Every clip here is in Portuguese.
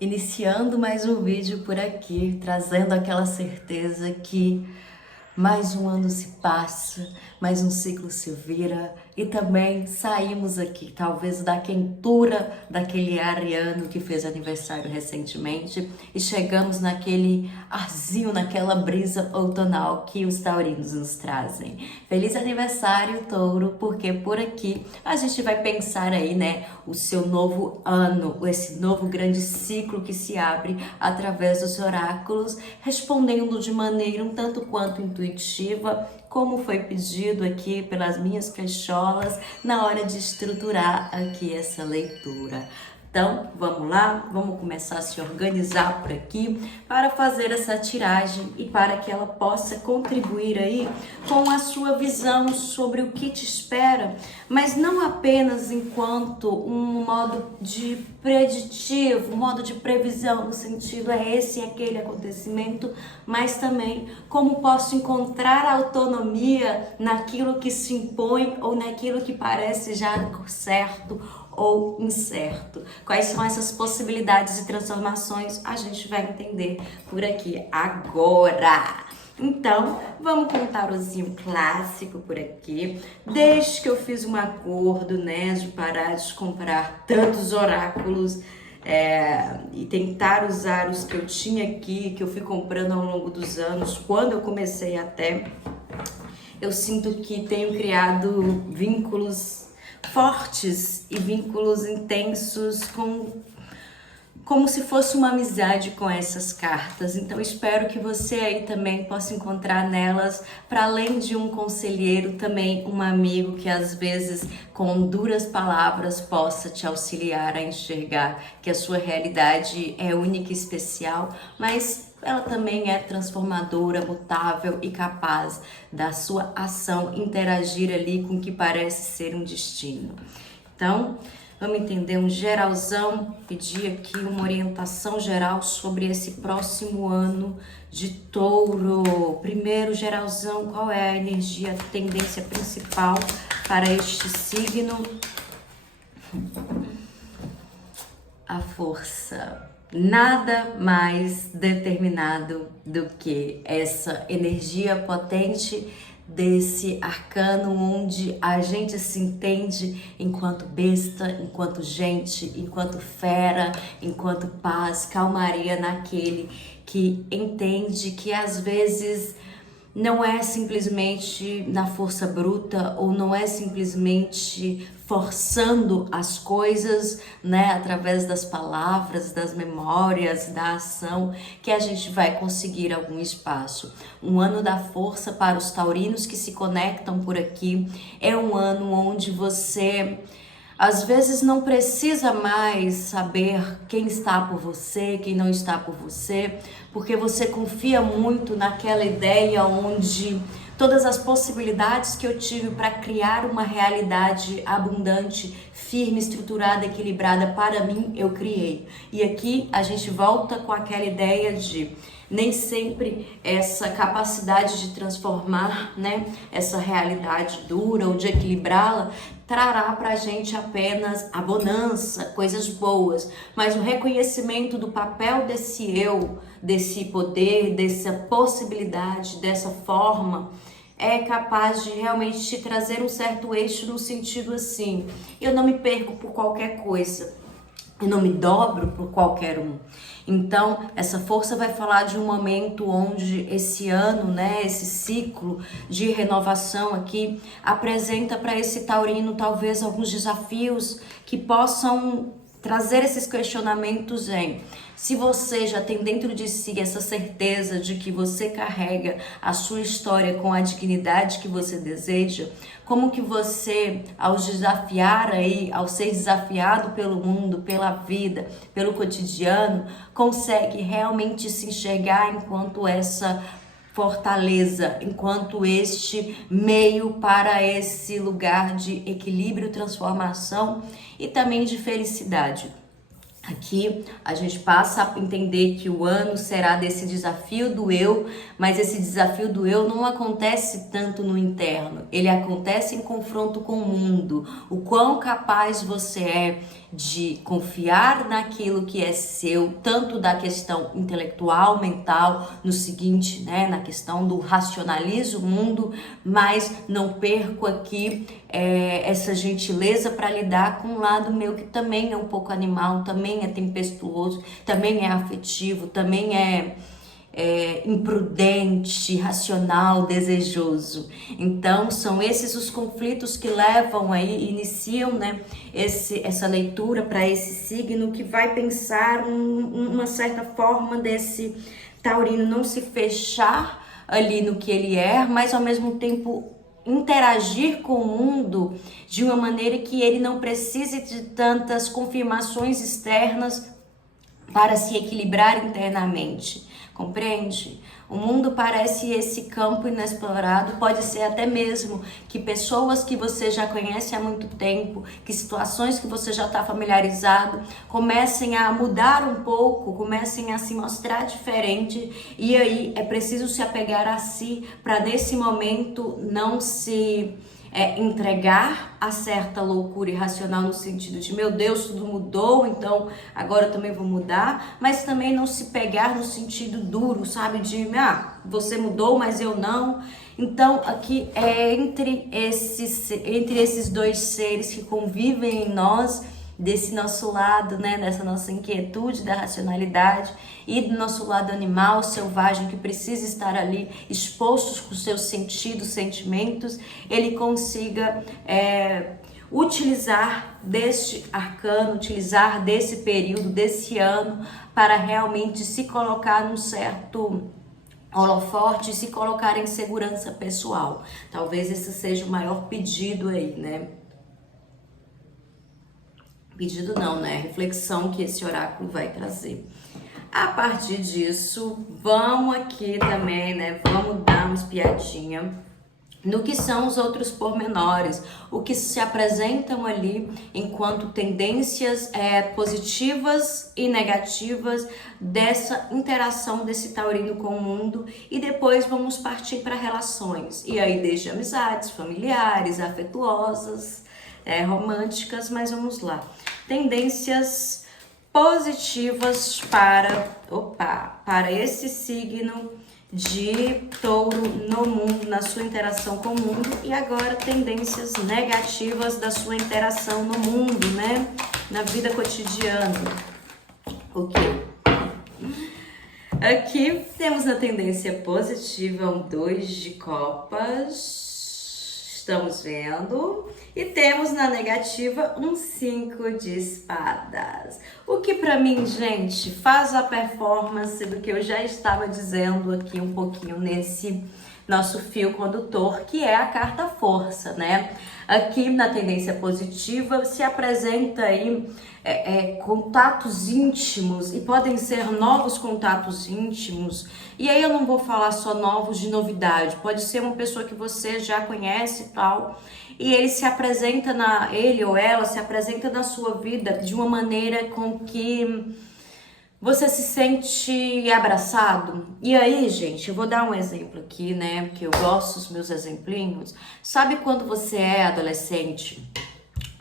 Iniciando mais um vídeo por aqui, trazendo aquela certeza que mais um ano se passa, mais um ciclo se vira e também saímos aqui, talvez da quentura daquele ariano que fez aniversário recentemente e chegamos naquele arzinho, naquela brisa outonal que os taurinos nos trazem. Feliz aniversário, Touro, porque por aqui a gente vai pensar aí, né, o seu novo ano, esse novo grande ciclo que se abre através dos oráculos, respondendo de maneira um tanto quanto intuitiva, como foi pedido aqui pelas minhas caixolas na hora de estruturar aqui essa leitura. Então, vamos lá, vamos começar a se organizar por aqui para fazer essa tiragem e para que ela possa contribuir aí com a sua visão sobre o que te espera, mas não apenas enquanto um modo de preditivo, um modo de previsão, no sentido é esse e aquele acontecimento, mas também como posso encontrar autonomia naquilo que se impõe ou naquilo que parece já certo ou incerto. Quais são essas possibilidades e transformações? A gente vai entender por aqui agora. Então, vamos com um tarozinho clássico por aqui. Desde que eu fiz um acordo, né, de parar de comprar tantos oráculos e tentar usar os que eu tinha aqui, que eu fui comprando ao longo dos anos, quando eu comecei até, eu sinto que tenho criado vínculos fortes e vínculos intensos como se fosse uma amizade com essas cartas. Então espero que você aí também possa encontrar nelas, para além de um conselheiro, também um amigo que às vezes com duras palavras possa te auxiliar a enxergar que a sua realidade é única e especial, mas ela também é transformadora, mutável e capaz da sua ação interagir ali com o que parece ser um destino. Então, vamos entender um geralzão, pedir aqui uma orientação geral sobre esse próximo ano de Touro. Primeiro geralzão, qual é a energia, a tendência principal para este signo? A força. Nada mais determinado do que essa energia potente desse arcano onde a gente se entende enquanto besta, enquanto gente, enquanto fera, enquanto paz, calmaria naquele que entende que às vezes não é simplesmente na força bruta ou não é simplesmente forçando as coisas, né, através das palavras, das memórias, da ação, que a gente vai conseguir algum espaço. Um ano da força para os taurinos que se conectam por aqui é um ano onde você às vezes não precisa mais saber quem está por você, quem não está por você, porque você confia muito naquela ideia onde todas as possibilidades que eu tive para criar uma realidade abundante, firme, estruturada, equilibrada para mim, eu criei. E aqui a gente volta com aquela ideia de nem sempre essa capacidade de transformar, né, essa realidade dura ou de equilibrá-la trará pra gente apenas a bonança, coisas boas, mas o reconhecimento do papel desse eu, desse poder, dessa possibilidade, dessa forma, é capaz de realmente te trazer um certo eixo no sentido assim, eu não me perco por qualquer coisa, eu não me dobro por qualquer um. Então, essa força vai falar de um momento onde esse ano, né, esse ciclo de renovação aqui, apresenta para esse taurino talvez alguns desafios que possam trazer esses questionamentos se você já tem dentro de si essa certeza de que você carrega a sua história com a dignidade que você deseja, como que você, ao desafiar aí, ao ser desafiado pelo mundo, pela vida, pelo cotidiano, consegue realmente se enxergar enquanto essa fortaleza, enquanto este meio para esse lugar de equilíbrio, transformação e também de felicidade. Aqui a gente passa a entender que o ano será desse desafio do eu, mas esse desafio do eu não acontece tanto no interno, ele acontece em confronto com o mundo. O quão capaz você é de confiar naquilo que é seu, tanto da questão intelectual, mental, no seguinte, né, na questão do racionalizo o mundo, mas não perco aqui essa gentileza para lidar com um lado meu que também é um pouco animal, também é tempestuoso, também é afetivo, também é imprudente, racional, desejoso. Então são esses os conflitos que levam aí, iniciam, né, essa leitura para esse signo que vai pensar uma certa forma desse taurino não se fechar ali no que ele é, mas ao mesmo tempo interagir com o mundo de uma maneira que ele não precise de tantas confirmações externas para se equilibrar internamente. Compreende? O mundo parece esse campo inexplorado, pode ser até mesmo que pessoas que você já conhece há muito tempo, que situações que você já está familiarizado, comecem a mudar um pouco, comecem a se mostrar diferente, e aí é preciso se apegar a si para nesse momento não se entregar a certa loucura irracional no sentido de, meu Deus, tudo mudou, então agora eu também vou mudar, mas também não se pegar no sentido duro, sabe, de, você mudou, mas eu não. Então aqui é entre esses dois seres que convivem em nós, desse nosso lado, né, dessa nossa inquietude da racionalidade e do nosso lado animal, selvagem, que precisa estar ali expostos com seus sentidos, sentimentos, ele consiga utilizar deste arcano, utilizar desse período, desse ano, para realmente se colocar num certo holofote e se colocar em segurança pessoal. Talvez esse seja o maior pedido aí, né? Pedido não, né? Reflexão que esse oráculo vai trazer. A partir disso, vamos aqui também, né? Vamos dar uma espiadinha no que são os outros pormenores, o que se apresentam ali enquanto tendências positivas e negativas dessa interação desse taurino com o mundo, e depois vamos partir para relações, e aí desde amizades, familiares, afetuosas, românticas, mas vamos lá. Tendências positivas para esse signo de touro no mundo, na sua interação com o mundo, e agora tendências negativas da sua interação no mundo, né? Na vida cotidiana. Ok. Aqui temos na tendência positiva um 2 de copas. Estamos vendo, e temos na negativa um 5 de espadas. O que para mim, gente, faz a performance do que eu já estava dizendo aqui um pouquinho nesse nosso fio condutor, que é a carta força, né? Aqui na tendência positiva se apresenta aí contatos íntimos, e podem ser novos contatos íntimos, e aí eu não vou falar só novos de novidade, pode ser uma pessoa que você já conhece e tal, e ele ou ela se apresenta na sua vida de uma maneira com que você se sente abraçado. E aí, gente, eu vou dar um exemplo aqui, né? Porque eu gosto dos meus exemplinhos. Sabe quando você é adolescente,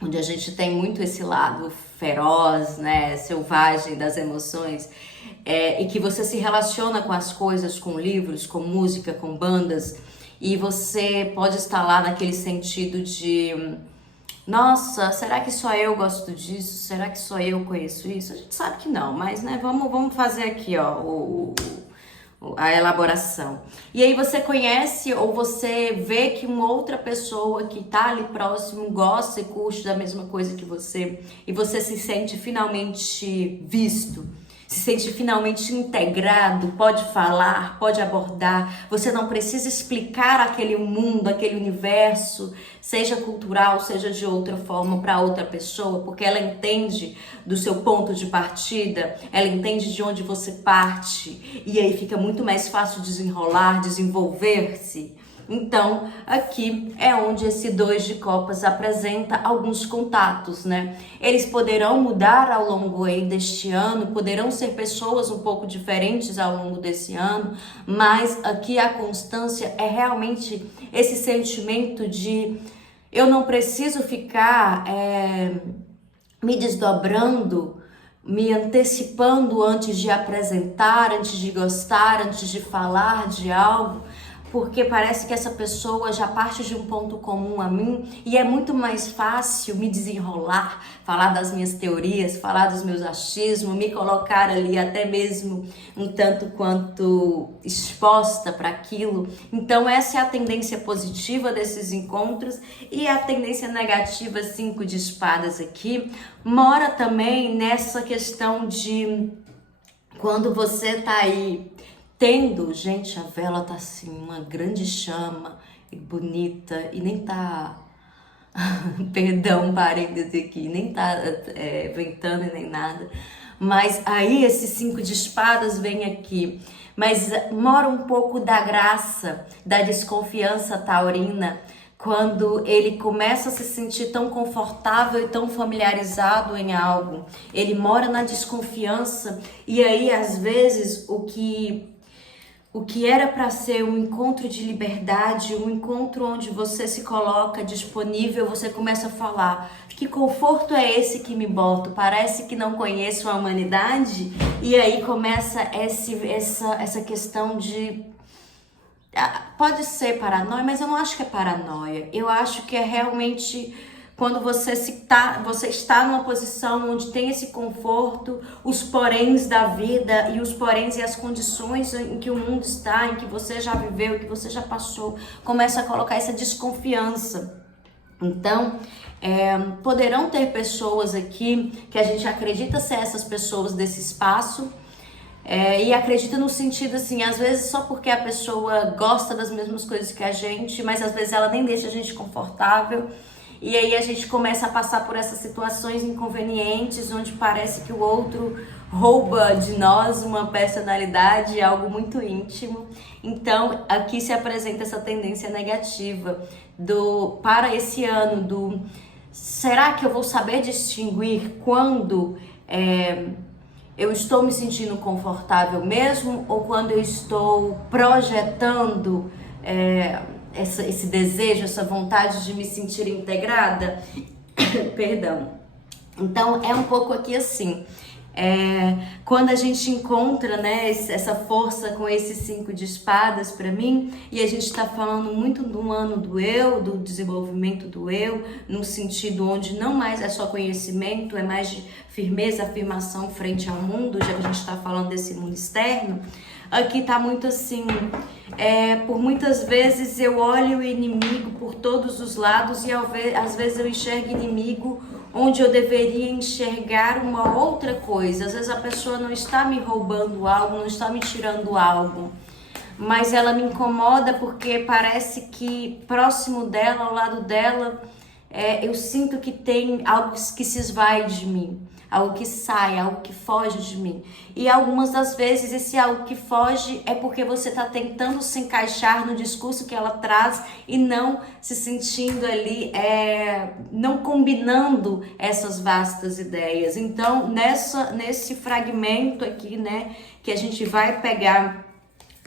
onde a gente tem muito esse lado feroz, né? Selvagem das emoções, e que você se relaciona com as coisas, com livros, com música, com bandas, e você pode estar lá naquele sentido de: nossa, será que só eu gosto disso? Será que só eu conheço isso? A gente sabe que não, mas né, vamos fazer aqui, ó, a elaboração. E aí você conhece ou você vê que uma outra pessoa que tá ali próximo gosta e curte da mesma coisa que você, e você se sente finalmente visto, se sente finalmente integrado, pode falar, pode abordar, você não precisa explicar aquele mundo, aquele universo, seja cultural, seja de outra forma, para outra pessoa, porque ela entende do seu ponto de partida, ela entende de onde você parte, e aí fica muito mais fácil desenrolar, desenvolver-se. Então, aqui é onde esse 2 de copas apresenta alguns contatos, né? Eles poderão mudar ao longo aí deste ano, poderão ser pessoas um pouco diferentes ao longo desse ano, mas aqui a constância é realmente esse sentimento de eu não preciso ficar me desdobrando, me antecipando antes de apresentar, antes de gostar, antes de falar de algo, porque parece que essa pessoa já parte de um ponto comum a mim e é muito mais fácil me desenrolar, falar das minhas teorias, falar dos meus achismos, me colocar ali até mesmo um tanto quanto exposta para aquilo. Então essa é a tendência positiva desses encontros e a tendência negativa, 5 de espadas aqui, mora também nessa questão de quando você tá aí tendo, gente, a vela tá assim, uma grande chama e bonita e nem tá, perdão, parêntese aqui, nem tá ventando e nem nada, mas aí esse 5 de espadas vem aqui, mas mora um pouco da graça, da desconfiança taurina, quando ele começa a se sentir tão confortável e tão familiarizado em algo, ele mora na desconfiança e aí às vezes o que era para ser um encontro de liberdade, um encontro onde você se coloca disponível, você começa a falar: que conforto é esse que me boto? Parece que não conheço a humanidade. E aí começa essa questão de... Pode ser paranoia, mas eu não acho que é paranoia. Eu acho que é realmente... Quando você está numa posição onde tem esse conforto, os poréns da vida e os poréns e as condições em que o mundo está, em que você já viveu, que você já passou, começa a colocar essa desconfiança. Então, poderão ter pessoas aqui que a gente acredita ser essas pessoas desse espaço, e acredita no sentido assim, às vezes só porque a pessoa gosta das mesmas coisas que a gente, mas às vezes ela nem deixa a gente confortável. E aí a gente começa a passar por essas situações inconvenientes, onde parece que o outro rouba de nós uma personalidade, algo muito íntimo. Então, aqui se apresenta essa tendência negativa para esse ano será que eu vou saber distinguir quando eu estou me sentindo confortável mesmo ou quando eu estou projetando esse desejo, essa vontade de me sentir integrada? Perdão. Então é um pouco aqui assim, quando a gente encontra, né, essa força com esse 5 de espadas para mim, e a gente está falando muito do ano do eu, do desenvolvimento do eu, no sentido onde não mais é só conhecimento, é mais de firmeza, afirmação frente ao mundo, já que a gente está falando desse mundo externo. Aqui tá muito assim, por muitas vezes eu olho o inimigo por todos os lados e às vezes eu enxergo inimigo onde eu deveria enxergar uma outra coisa. Às vezes a pessoa não está me roubando algo, não está me tirando algo, mas ela me incomoda porque parece que próximo dela, ao lado dela, eu sinto que tem algo que se esvai de mim, algo que sai, algo que foge de mim. E algumas das vezes esse algo que foge é porque você está tentando se encaixar no discurso que ela traz e não se sentindo ali, não combinando essas vastas ideias. Então, nesse fragmento aqui, né, que a gente vai pegar,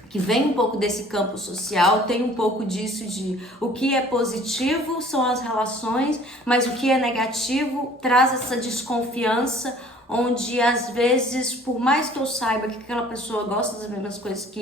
que vem um pouco desse campo social, tem um pouco disso de o que é positivo são as relações, mas o que é negativo traz essa desconfiança, onde às vezes, por mais que eu saiba que aquela pessoa gosta das mesmas coisas que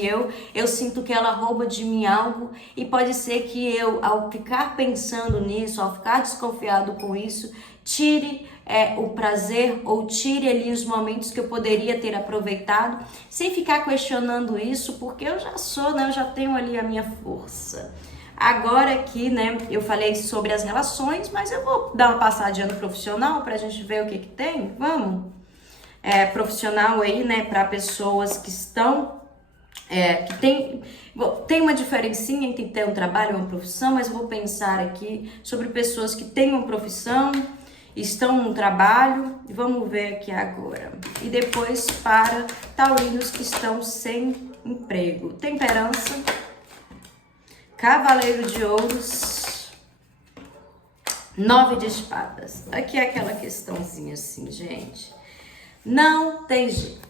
eu sinto que ela rouba de mim algo, e pode ser que eu, ao ficar pensando nisso, ao ficar desconfiado com isso, tire o prazer ou tire ali os momentos que eu poderia ter aproveitado, sem ficar questionando isso, porque eu já sou, né? Eu já tenho ali a minha força. Agora aqui, né, eu falei sobre as relações, mas eu vou dar uma passadinha no profissional pra gente ver o que tem. Vamos? Profissional aí, né, para pessoas que estão... que tem uma diferencinha entre ter um trabalho e uma profissão, mas eu vou pensar aqui sobre pessoas que têm uma profissão, estão num trabalho, e vamos ver aqui agora. E depois para taurinos que estão sem emprego. Temperança, Cavaleiro de Ouros, 9 de espadas. Aqui é aquela questãozinha assim, gente. Não tem jeito,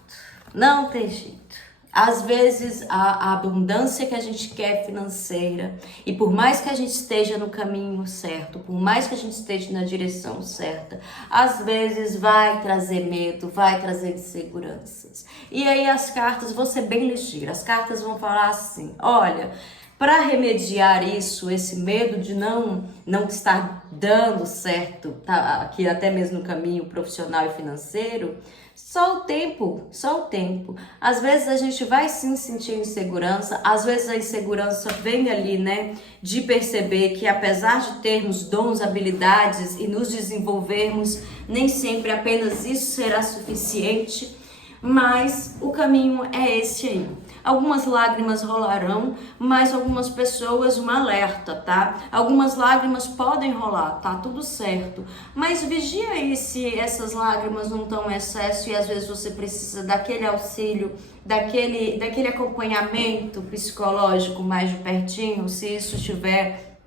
não tem jeito. Às vezes a abundância que a gente quer financeira, e por mais que a gente esteja no caminho certo, por mais que a gente esteja na direção certa, às vezes vai trazer medo, vai trazer inseguranças. E aí as cartas, vou ser bem ligeira, as cartas vão falar assim, olha, para remediar isso, esse medo de não estar dando certo, tá, aqui até mesmo no caminho profissional e financeiro, só o tempo, só o tempo. Às vezes a gente vai sim sentir insegurança, às vezes a insegurança vem ali, né, de perceber que apesar de termos dons, habilidades e nos desenvolvermos, nem sempre apenas isso será suficiente, mas o caminho é esse aí. Algumas lágrimas rolarão, mas algumas pessoas, um alerta, tá? Algumas lágrimas podem rolar, tá tudo certo. Mas vigia aí se essas lágrimas não estão em excesso e às vezes você precisa daquele auxílio, daquele acompanhamento psicológico mais de pertinho, se isso estiver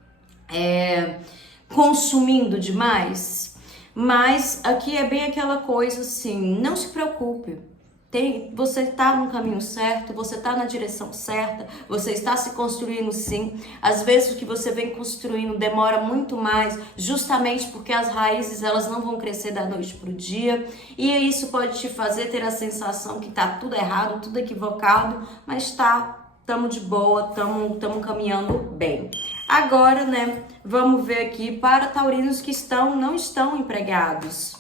consumindo demais. Mas aqui é bem aquela coisa assim, não se preocupe. Você está no caminho certo, você está na direção certa, você está se construindo sim. Às vezes o que você vem construindo demora muito mais, justamente porque as raízes elas não vão crescer da noite para o dia. E isso pode te fazer ter a sensação que está tudo errado, tudo equivocado, mas estamos de boa, estamos caminhando bem. Agora, né, vamos ver aqui para taurinos que não estão empregados,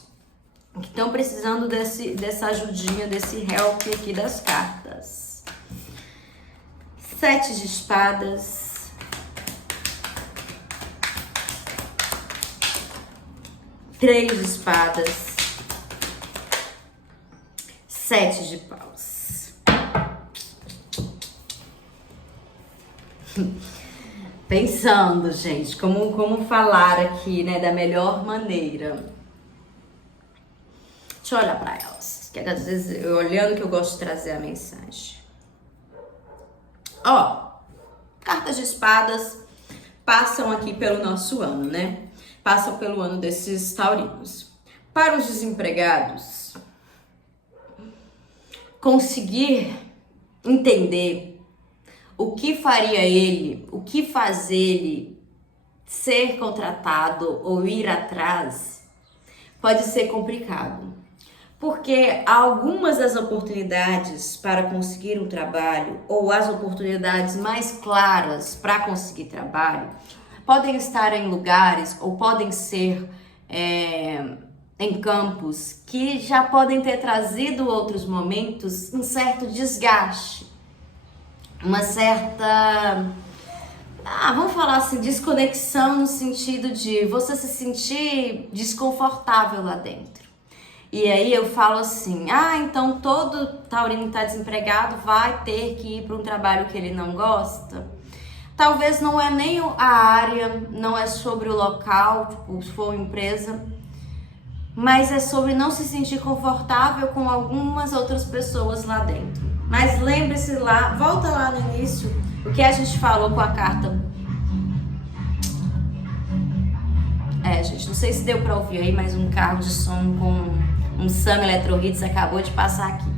que estão precisando dessa ajudinha, desse help aqui das cartas. 7 de espadas. 3 de espadas. 7 de paus. Pensando, gente, como falar aqui, né, da melhor maneira. Deixa eu olhar para elas, que às vezes eu olhando que eu gosto de trazer a mensagem. Ó, cartas de espadas passam aqui pelo nosso ano, né? Passam pelo ano desses taurinos. Para os desempregados, conseguir entender o que faria ele, o que faz ele ser contratado ou ir atrás, pode ser complicado. Porque algumas das oportunidades para conseguir um trabalho ou as oportunidades mais claras para conseguir trabalho podem estar em lugares ou podem ser em campos que já podem ter trazido outros momentos um certo desgaste, uma certa, vamos falar assim, desconexão no sentido de você se sentir desconfortável lá dentro. E aí eu falo assim, então todo taurino que está desempregado vai ter que ir para um trabalho que ele não gosta? Talvez não é nem a área, não é sobre o local, tipo, se for uma empresa, mas é sobre não se sentir confortável com algumas outras pessoas lá dentro. Mas lembre-se lá, volta lá no início, o que a gente falou com a carta. Gente, não sei se deu para ouvir aí, mas um carro de som com um Sam Electro Hits acabou de passar aqui.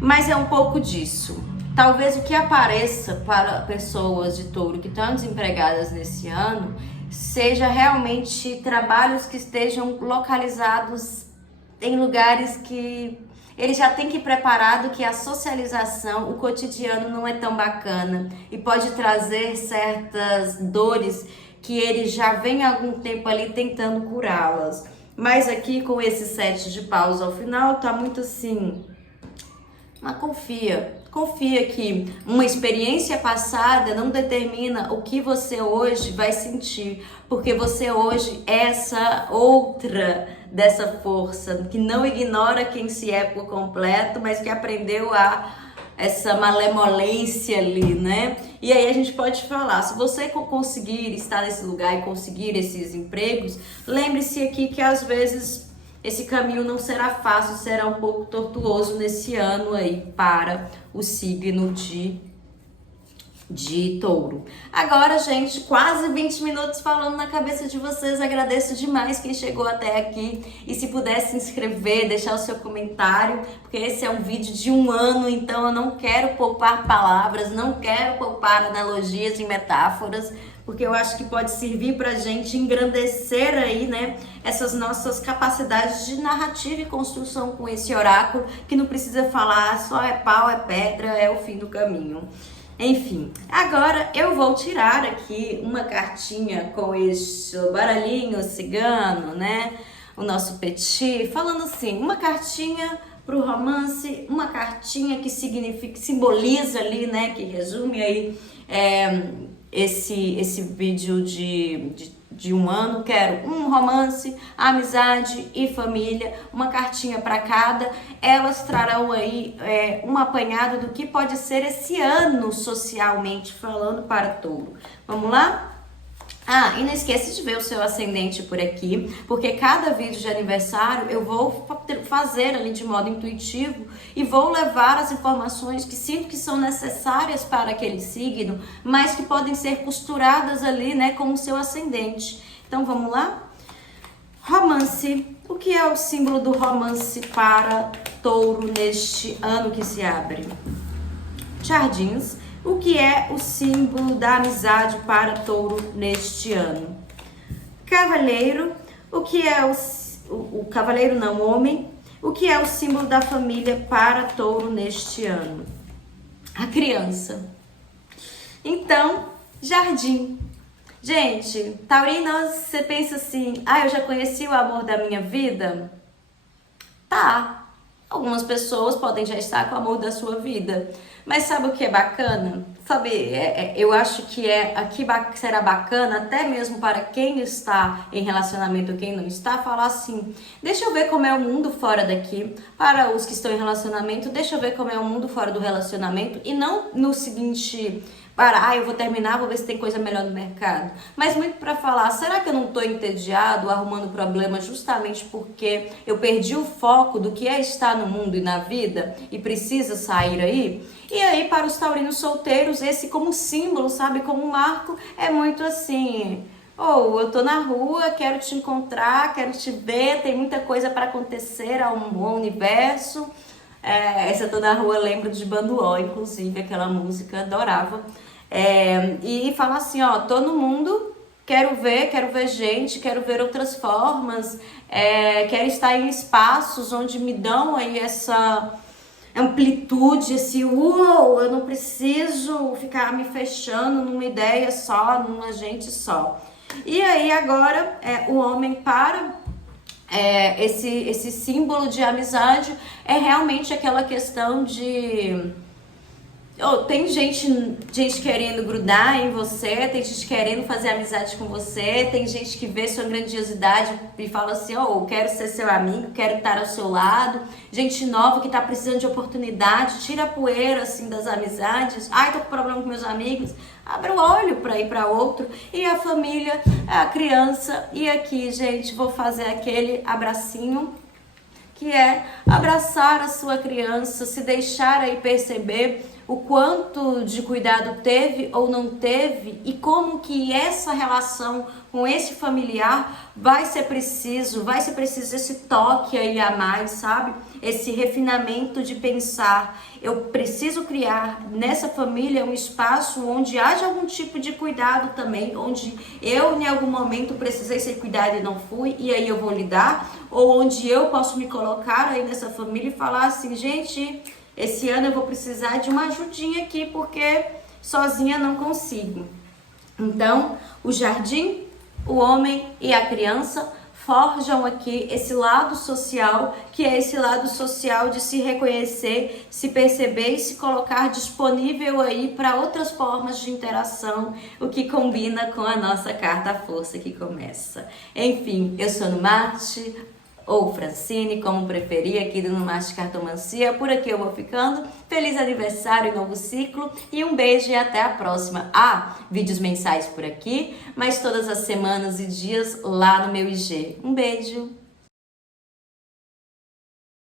Mas é um pouco disso. Talvez o que apareça para pessoas de touro que estão desempregadas nesse ano seja realmente trabalhos que estejam localizados em lugares que ele já tem que ir preparado, que a socialização, o cotidiano não é tão bacana e pode trazer certas dores que ele já vem há algum tempo ali tentando curá-las. Mas aqui com esse 7 de paus ao final tá muito assim, mas confia que uma experiência passada não determina o que você hoje vai sentir, porque você hoje é essa outra dessa força, que não ignora quem se é por completo, mas que aprendeu essa malemolência ali, né? E aí a gente pode falar, se você conseguir estar nesse lugar e conseguir esses empregos, lembre-se aqui que às vezes esse caminho não será fácil, será um pouco tortuoso nesse ano aí para o signo de de Touro. Agora, gente, quase 20 minutos falando na cabeça de vocês. Agradeço demais quem chegou até aqui. E se puder se inscrever, deixar o seu comentário, porque esse é um vídeo de 1 ano, então eu não quero poupar palavras, não quero poupar analogias e metáforas, porque eu acho que pode servir pra gente engrandecer aí, né, essas nossas capacidades de narrativa e construção com esse oráculo, que não precisa falar só é pau, é pedra, é o fim do caminho. Enfim, agora eu vou tirar aqui uma cartinha com este baralhinho cigano, né? O nosso petit, falando assim, uma cartinha pro romance, uma cartinha que significa, simboliza ali, né? Que resume aí esse vídeo de 1 ano. Quero um romance, amizade e família, uma cartinha para cada. Elas trarão aí um apanhado do que pode ser esse ano socialmente falando para Touro. Vamos lá? Ah, e não esqueça de ver o seu ascendente por aqui, porque cada vídeo de aniversário eu vou fazer ali de modo intuitivo e vou levar as informações que sinto que são necessárias para aquele signo, mas que podem ser costuradas ali, né, com o seu ascendente. Então vamos lá? Romance. O que é o símbolo do romance para Touro neste ano que se abre? Jardins. O que é o símbolo da amizade para Touro neste ano? Cavaleiro. O que é o cavaleiro não, homem. O que é o símbolo da família para Touro neste ano? A criança. Então, jardim. Gente, taurinos, você pensa assim, eu já conheci o amor da minha vida? Tá. Algumas pessoas podem já estar com o amor da sua vida. Mas sabe o que é bacana? Sabe, eu acho que aqui será bacana, até mesmo para quem está em relacionamento, quem não está, falar assim, deixa eu ver como é o mundo fora daqui. Para os que estão em relacionamento, deixa eu ver como é o mundo fora do relacionamento. E não no seguinte, eu vou terminar, vou ver se tem coisa melhor no mercado. Mas muito para falar, será que eu não estou entediado, arrumando problema justamente porque eu perdi o foco do que é estar no mundo e na vida e precisa sair aí? E aí, para os taurinos solteiros, esse como símbolo, sabe, como marco, é muito assim, eu tô na rua, quero te encontrar, quero te ver, tem muita coisa para acontecer ao universo. Essa Tô na Rua lembro de Banduó, inclusive, aquela música, adorava. E fala assim, tô no mundo, quero ver gente, quero ver outras formas, quero estar em espaços onde me dão aí essa amplitude, eu não preciso ficar me fechando numa ideia só, numa gente só. E aí agora o homem para esse símbolo de amizade é realmente aquela questão de tem gente querendo grudar em você, tem gente querendo fazer amizade com você, tem gente que vê sua grandiosidade e fala assim, quero ser seu amigo, quero estar ao seu lado, gente nova que tá precisando de oportunidade, tira a poeira assim das amizades, tô com problema com meus amigos, abre o olho para ir para outro, e a família, a criança, e aqui, gente, vou fazer aquele abracinho, que é abraçar a sua criança, se deixar aí perceber o quanto de cuidado teve ou não teve e como que essa relação com esse familiar vai ser preciso esse toque aí a mais, sabe? Esse refinamento de pensar, eu preciso criar nessa família um espaço onde haja algum tipo de cuidado também, onde eu em algum momento precisei ser cuidada e não fui, e aí eu vou lidar, ou onde eu posso me colocar aí nessa família e falar assim, gente, esse ano eu vou precisar de uma ajudinha aqui, porque sozinha não consigo. Então, o jardim, o homem e a criança forjam aqui esse lado social, que é esse lado social de se reconhecer, se perceber e se colocar disponível aí para outras formas de interação, o que combina com a nossa carta Força que começa. Enfim, eu sou no Marte, ou Francine, como preferir, aqui do Marte Cartomancia. Por aqui eu vou ficando. Feliz aniversário e novo ciclo. E um beijo e até a próxima. Vídeos mensais por aqui, mas todas as semanas e dias lá no meu IG. Um beijo!